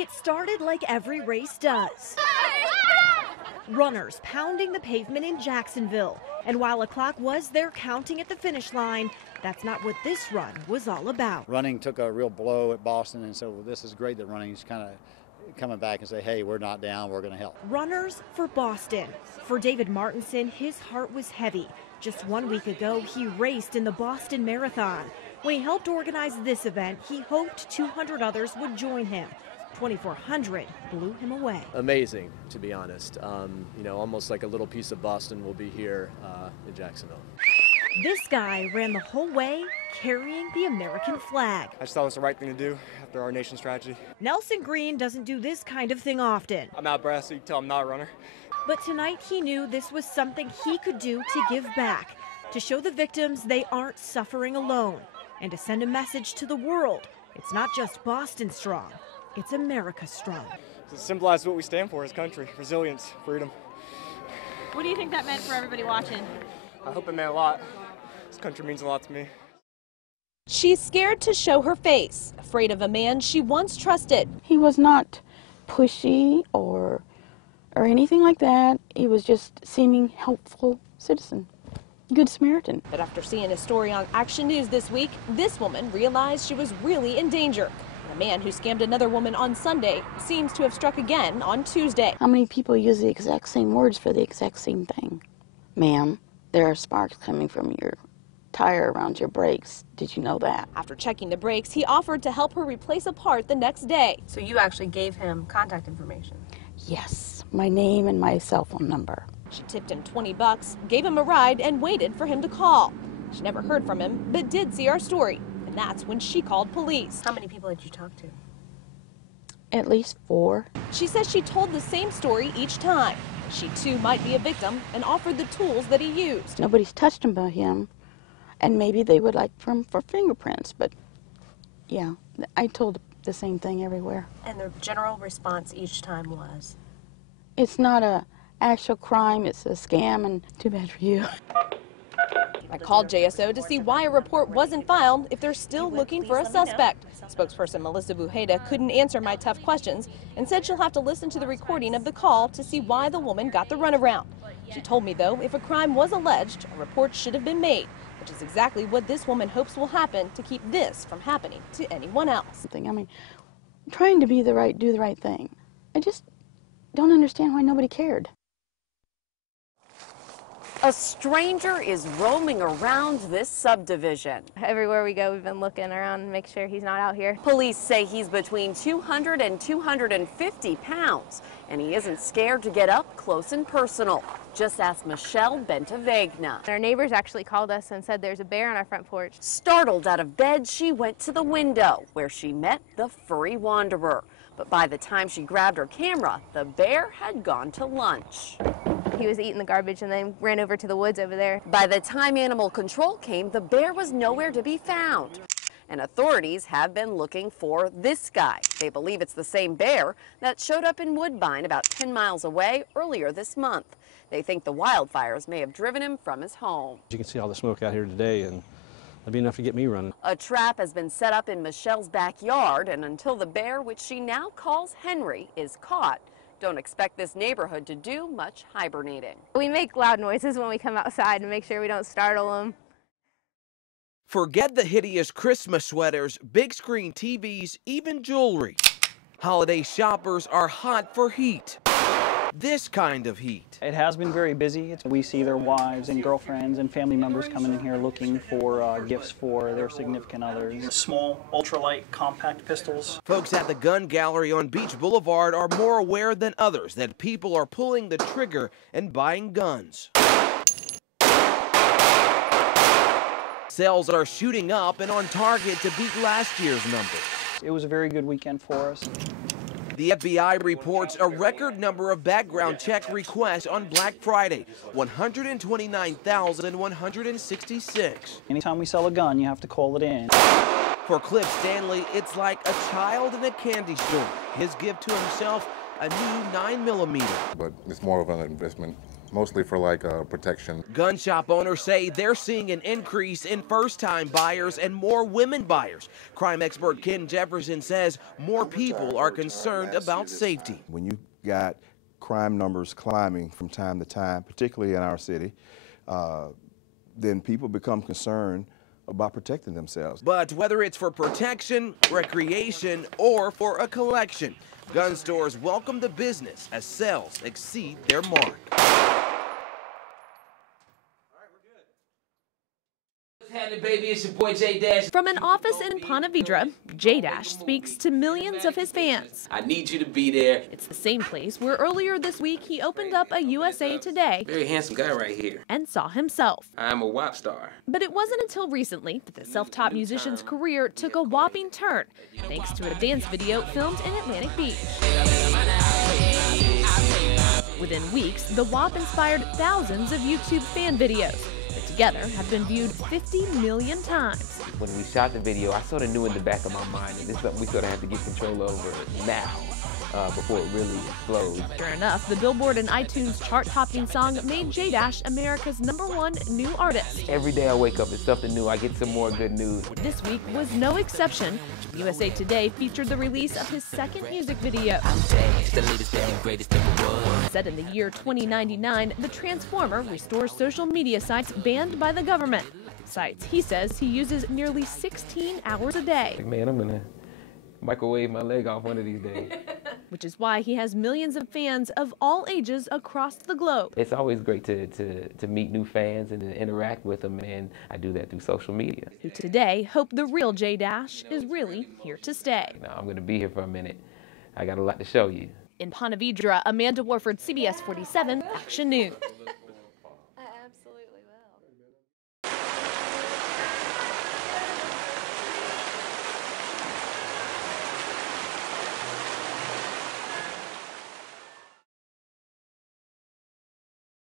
It started like every race does. Runners pounding the pavement in Jacksonville. And while a clock was there counting at the finish line, that's not what this run was all about. Running took a real blow at Boston, and so this is great that running's kind of coming back and say, hey, we're not down, we're going to help. Runners for Boston. For David Martinson, his heart was heavy. Just 1 week ago, he raced in the Boston Marathon. When he helped organize this event, he hoped 200 others would join him. 2,400 blew him away. Amazing, to be honest. You know, almost like a little piece of Boston will be here in Jacksonville. This guy ran the whole way carrying the American flag. I just thought it was the right thing to do after our nation's tragedy. Nelson Green doesn't do this kind of thing often. I'm out of breath, so you can tell I'm not a runner. But tonight he knew this was something he could do to give back, to show the victims they aren't suffering alone, and to send a message to the world. It's not just Boston strong, it's America strong. It symbolizes what we stand for as a country: resilience, freedom. What do you think that meant for everybody watching? I hope it meant a lot. This country means a lot to me. She's scared to show her face, afraid of a man she once trusted. He was not pushy or anything like that. He was just seeming helpful citizen, good Samaritan. But after seeing his story on Action News this week, this woman realized she was really in danger. The man who scammed another woman on Sunday seems to have struck again on Tuesday. How many people use the exact same words for the exact same thing? Ma'am, there are sparks coming from your tire around your brakes. Did you know that? After checking the brakes, he offered to help her replace a part the next day. So you actually gave him contact information? Yes, my name and my cell phone number. She tipped him $20, gave him a ride, and waited for him to call. She never heard from him, but did see our story. And that's when she called police. How many people did you talk to? At least 4. She says she told the same story each time. She too might be a victim and offered the tools that he used. Nobody's touched him but him, and maybe they would like for fingerprints, but yeah, I told the same thing everywhere. And the general response each time was? It's not a actual crime, it's a scam, and too bad for you. I called JSO to see why a report wasn't filed if they're still looking for a suspect. Spokesperson Melissa Bujeda couldn't answer my tough questions and said she'll have to listen to the recording of the call to see why the woman got the runaround. She told me, though, if a crime was alleged, a report should have been made, which is exactly what this woman hopes will happen to keep this from happening to anyone else. I mean, trying to do the right thing. I just don't understand why nobody cared. A stranger is roaming around this subdivision. Everywhere we go, we've been looking around to make sure he's not out here. Police say he's between 200 and 250 pounds, and he isn't scared to get up close and personal. Just ask Michelle Bentavegna. Our neighbors actually called us and said there's a bear on our front porch. Startled out of bed, she went to the window where she met the furry wanderer. But by the time she grabbed her camera, the bear had gone to lunch. He was eating the garbage and then ran over to the woods over there. By the time animal control came, the bear was nowhere to be found. And authorities have been looking for this guy. They believe it's the same bear that showed up in Woodbine about 10 miles away earlier this month. They think the wildfires may have driven him from his home. You can see all the smoke out here today, and that'd be enough to get me running. A trap has been set up in Michelle's backyard, and until the bear, which she now calls Henry, is caught, don't expect this neighborhood to do much hibernating. We make loud noises when we come outside to make sure we don't startle them. Forget the hideous Christmas sweaters, big screen TVs, even jewelry. Holiday shoppers are hot for heat. This kind of heat. It has been very busy. We see their wives and girlfriends and family members coming in here looking for gifts for their significant others. Small, ultralight, compact pistols. Folks at the gun gallery on Beach Boulevard are more aware than others that people are pulling the trigger and buying guns. Sales are shooting up and on target to beat last year's numbers. It was a very good weekend for us. The FBI reports a record number of background check requests on Black Friday, 129,166. Anytime we sell a gun, you have to call it in. For Cliff Stanley, it's like a child in a candy store. His gift to himself, a new 9mm. But it's more of an investment mostly for like protection. Gun shop owners say they're seeing an increase in first-time buyers and more women buyers. Crime expert Ken Jefferson says more people are concerned about safety. When you got crime numbers climbing from time to time, particularly in our city, then people become concerned about protecting themselves. But whether it's for protection, recreation, or for a collection, gun stores welcome the business as sales exceed their mark. Baby, it's your boy J-Dash. From an office in Ponte Vedra, J-Dash speaks to millions of his fans. I need you to be there. It's the same place where earlier this week he opened up a USA Today. Very handsome guy right here. And saw himself. I'm a WAP star. But it wasn't until recently that the self-taught musician's career took a whopping turn, thanks to a dance video filmed in Atlantic Beach. Within weeks, the WAP inspired thousands of YouTube fan videos that together have been viewed 50 million times. When we shot the video, I sort of knew in the back of my mind that this is something we sort of have to get control over now. Before it really explodes. Sure enough, the Billboard and iTunes chart-topping song made J-Dash America's #1 new artist. Every day I wake up, it's something new. I get some more good news. This week was no exception. USA Today featured the release of his second music video. Set in the year 2099, the Transformer restores social media sites banned by the government. Sites he says he uses nearly 16 hours a day. Man, I'm gonna microwave my leg off one of these days. Which is why he has millions of fans of all ages across the globe. It's always great to meet new fans and to interact with them, and I do that through social media. Who today hope the real J-Dash is really here to stay. Now, I'm going to be here for a minute. I got a lot to show you. In Ponte Vedra, Amanda Warford, CBS 47 Action News.